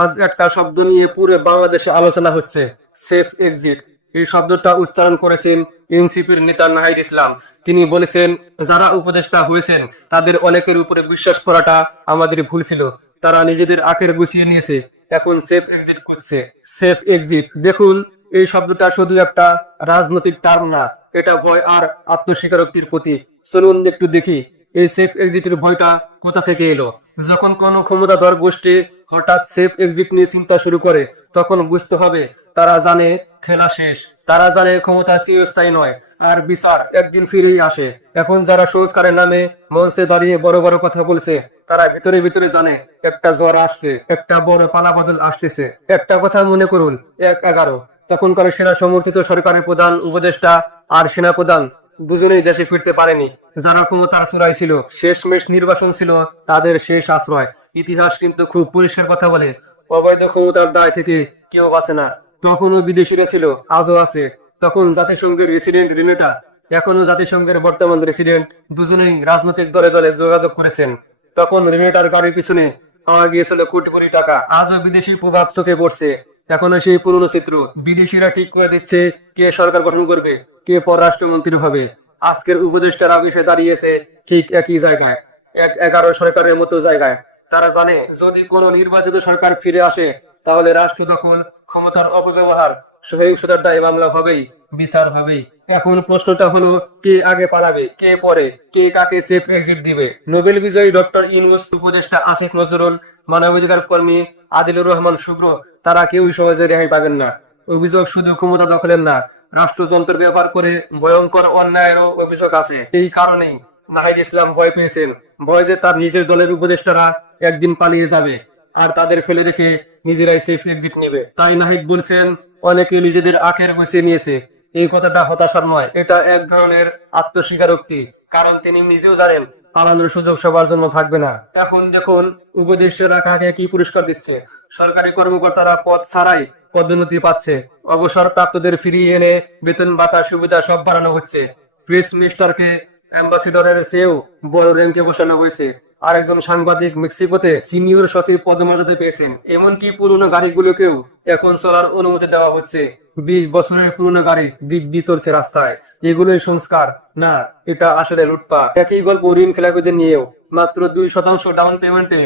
আজ একটা শব্দ নিয়ে পুরো বাংলাদেশে আলোচনা হচ্ছে। Safe exit. এই শব্দটা উচ্চারণ করেছেন এনসিপির নেতা নাহিদ ইসলাম। তিনি বলেছেন, যারা উপদেষ্টা হয়েছেন, তাদের অনেকের উপরে বিশ্বাস করাটা আমাদের ভুল ছিল। তারা নিজেদের আখের গুছিয়ে নিয়েছে। এখন সেফ এক্সিট করছে সেফ এক্সিট। দেখুন, এই শব্দটা শুধু একটা রাজনৈতিক টার্ম না, এটা ভয় আর আত্মস্বীকারোক্তির প্রতি চলুন একটু দেখি, এই সেফ এক্সিটের ভয়টা কোথা থেকে এলো? যখন কোনো ক্ষমতাধর গোষ্ঠী হঠাৎ সেফ এক্সিট নিয়ে চিন্তা শুরু করে, তখন বুঝতে হবে তারা জানে খেলা শেষ। তারা জানে ক্ষমতা চিরস্থায়ী নয়, আর বিচার একদিন ফিরেই আসে। এখন যারা সংস্কারের নামে মঞ্চে দাঁড়িয়ে বড় বড় কথা বলছে, তারা ভিতরে ভিতরে জানে একটা জ্বর আসছে, একটা বড় পালাবদল আসতেছে। একটা কথা মনে করুন, এক এগারো। তখনকার সেনা সমর্থিত সরকারের প্রধান উপদেষ্টা আর সেনা প্রধান দুজনেই দেশে ফিরতে পারেনি। যারা ক্ষমতার চূড়ায় ছিল, শেষমেশ নির্বাচন ছিল তাদের শেষ আশ্রয়। ইতিহাস কিন্তু খুব পরিষ্কার কথা বলে। অবৈধ ক্ষমতার দায় থেকে কেউ বাঁচে না। তখনও বিদেশিরা ছিল, আজও আছে। তখন জাতিসংঘের রেসিডেন্ট রিনেটা এখনও জাতিসংঘের বর্তমান রেসিডেন্ট দুজনেই রাজনৈতিক দলে দলে যোগাযোগ করেছেন। তখন রিনেটার গাড়ির পিছনে পাওয়া গিয়েছিল কোটি কোটি টাকা। আজও বিদেশি প্রভাব চোখে পড়ছে। এখনও সেই পুরনো চিত্র বিদেশিরা ঠিক করে দিচ্ছে কে সরকার গঠন করবে, কে পররাষ্ট্রমন্ত্রী হবে। আজকের উপদেষ্টার এসে দাঁড়িয়েছে ঠিক একই জায়গায়, এক এগারো সরকারের মতো জায়গায়। তারা জানে, যদি কোনো নির্বাচিত সরকার ফিরে আসে, তাহলে রাষ্ট্র দখল, ক্ষমতার অপব্যবহার, সহিংসতার দায় মামলা হবেই, বিচার হবেই। এখন প্রশ্নটা হলো, কে আগে পালাবে, কে পরে, কে কাকে সেফ এক্সিট দিবে? নোবেল বিজয়ী ডক্টর ইউনুস, উপদেষ্টা নজরুল, মানবাধিকার কর্মী আদিলুর রহমান শুভ্র, তারা সহজে রেহাই পাবেন না। অভিযোগ শুধু ক্ষমতা দখলের না, রাষ্ট্রযন্ত্র ব্যবহার করে ভয়ঙ্কর অন্যায়েরও অভিযোগ আছে। এই কারণেই নাহিদ ইসলাম ভয় পেয়েছেন। ভয় যে তার নিজের দলের উপদেষ্টারা একদিন পালিয়ে যাবে। আর তাদের ফেলে রেখে নিজেরাই সেফ এক্সিট নেবে। তাই নাহিদ বলছেন, অনেকে নিজেদের আখের গুছিয়ে নিয়েছে। এই কথাটা হতাশার নয় এটা এক ধরনের আত্মস্বীকারোক্তি। কারণ তিনি নিজেও জানেন, পালানোর সুযোগ সবার জন্য থাকবে না। এখন দেখুন উপদেষ্টারা কাকে কি পুরস্কার দিচ্ছে। সরকারি কর্মকর্তারা পদ ছাড়াই পদোন্নতি পাচ্ছে। অবসর প্রাপ্তদের ফিরিয়ে এনে বেতন ভাতা সুবিধা সব বাড়ানো হচ্ছে। প্রেস মিনিস্টারকে, অ্যাম্বাসিডরের চেয়েও বড় র্যাঙ্কে বসানো হয়েছে। আরেকজন সাংবাদিক মেক্সিকোতে সিনিয়র সচিব পদমর্যাদা পেয়েছেন। এমনকি পুরনো গাড়িগুলোকেও এখন চলার অনুমতি দেওয়া হচ্ছে। বিশ বছরের পুরনো গাড়ি দিব্যি চলছে রাস্তায়। এগুলোই সংস্কার? না, এটা আসলে লুটপাট। একই গল্প ঋণ খেলাপিদের নিয়েও। মাত্র দুই শতাংশ ডাউন পেমেন্টে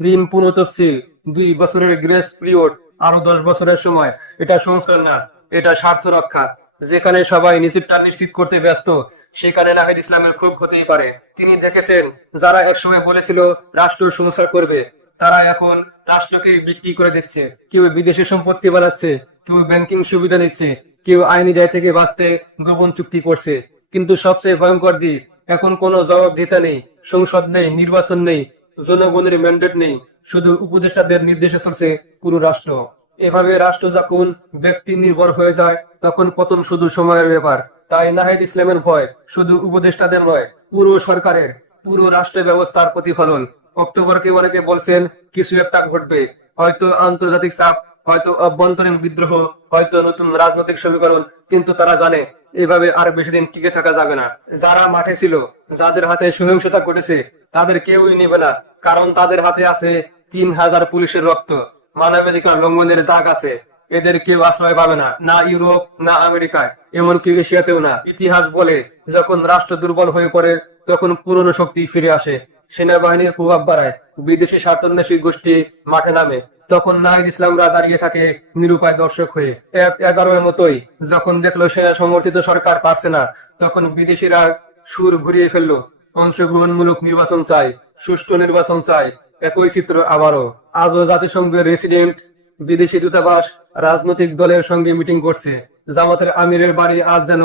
ঋণ পুনঃতফসিল। দুই বছরের গ্রেস পিরিয়ড আরও দশ বছরের সময়। এটা সংস্কার না, এটা স্বার্থ রক্ষা। যেখানে সবাই নিজেরটা নিশ্চিত করতে ব্যস্ত সেখানে নাহিদ ইসলামের খুব হতেই পারে তিনি দেখেছেন, যারা একসময় বলেছিল, রাষ্ট্র সংস্কার করবে, তারা এখন রাষ্ট্রকে বিক্রি করে দিচ্ছে। কেউ বিদেশি সম্পত্তি বানাচ্ছে, কেউ ব্যাংকিং সুবিধা নিচ্ছে, কেউ আইনি দায় থেকে বাঁচতে গোপন চুক্তি করছে। কিন্তু সবচেয়ে ভয়ঙ্কর দিক, এখন কোনো জবাবদিহিতা নেই, সংসদ নেই, নির্বাচন নেই, জনগণের ম্যান্ডেট নেই, শুধু উপদেষ্টাদের নির্দেশে চলছে পুরো রাষ্ট্র। এভাবে রাষ্ট্র যখন ব্যক্তি নির্ভর হয়ে যায়, তখন পতন শুধু সময়ের ব্যাপার। তাই নাহিদ ইসলামের ভয় শুধু উপদেষ্টাদের নয়, পুরো সরকারের, পুরো রাষ্ট্র ব্যবস্থার প্রতিফলন। অক্টোবরকে অনেকে বলছেন, কিছু একটা ঘটবে। হয়তো আন্তর্জাতিক চাপ, হয়তো অভ্যন্তরীণ বিদ্রোহ, হয়তো নতুন রাজনৈতিক সমীকরণ, কিন্তু তারা জানে, এভাবে আর বেশি দিন টিকে থাকা যাবে না। যারা মাঠে ছিল, যাদের হাতে সহিংসতা ঘটেছে, তাদের কেউই নেবে না, কারণ তাদের হাতে আছে তিন হাজার পুলিশের রক্ত। মানবাধিকার লঙ্ঘনের দাগ আছে। এদের কেউ আশ্রয় পাবে না না ইউরোপ, না আমেরিকায়, এমনকি এশিয়াতেও না। ইতিহাস বলে, যখন রাষ্ট্র দুর্বল হয়ে পড়ে, তখন পুরনো শক্তি ফিরে আসে। সেনাবাহিনীর প্রভাব বাড়ায়, বিদেশি স্বার্থান্বেষী গোষ্ঠী মাঠে নামে। তখন নাহিদ ইসলামরা দাঁড়িয়ে থাকে নিরুপায় দর্শক হয়ে। এক এগারোর মতোই, যখন দেখল সেনা সমর্থিত সরকার পারছে না, তখন বিদেশিরা সুর ঘুরিয়ে ফেলল। অংশগ্রহণমূলক নির্বাচন চাই, সুষ্ঠু নির্বাচন চাই, একই চিত্র আবারও। আজও জাতিসংঘের রেসিডেন্ট বিদেশি দূতাবাস রাজনৈতিক দলের সঙ্গে মিটিং করছে। জামাতের আমিরের বাড়ি আজ যেন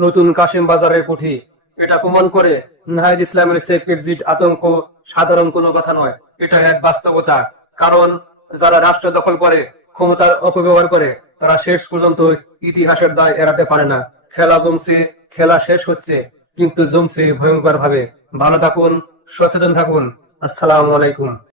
নতুন কাশিম বাজারের কুঠি এটা প্রমাণ করে নাহিদ ইসলামের সেফ এক্সিট আতঙ্ক সাধারণ কোনো কথা নয়। এটা এক বাস্তবতা। কারণ যারা রাষ্ট্র দখল করে, ক্ষমতার অপব্যবহার করে, তারা শেষ পর্যন্ত ইতিহাসের দায় এড়াতে পারে না। খেলা জমছে, খেলা শেষ হচ্ছে, কিন্তু জমছে ভয়ঙ্কর ভাবে ভালো থাকুন, সচেতন থাকুন। আসসালামু আলাইকুম।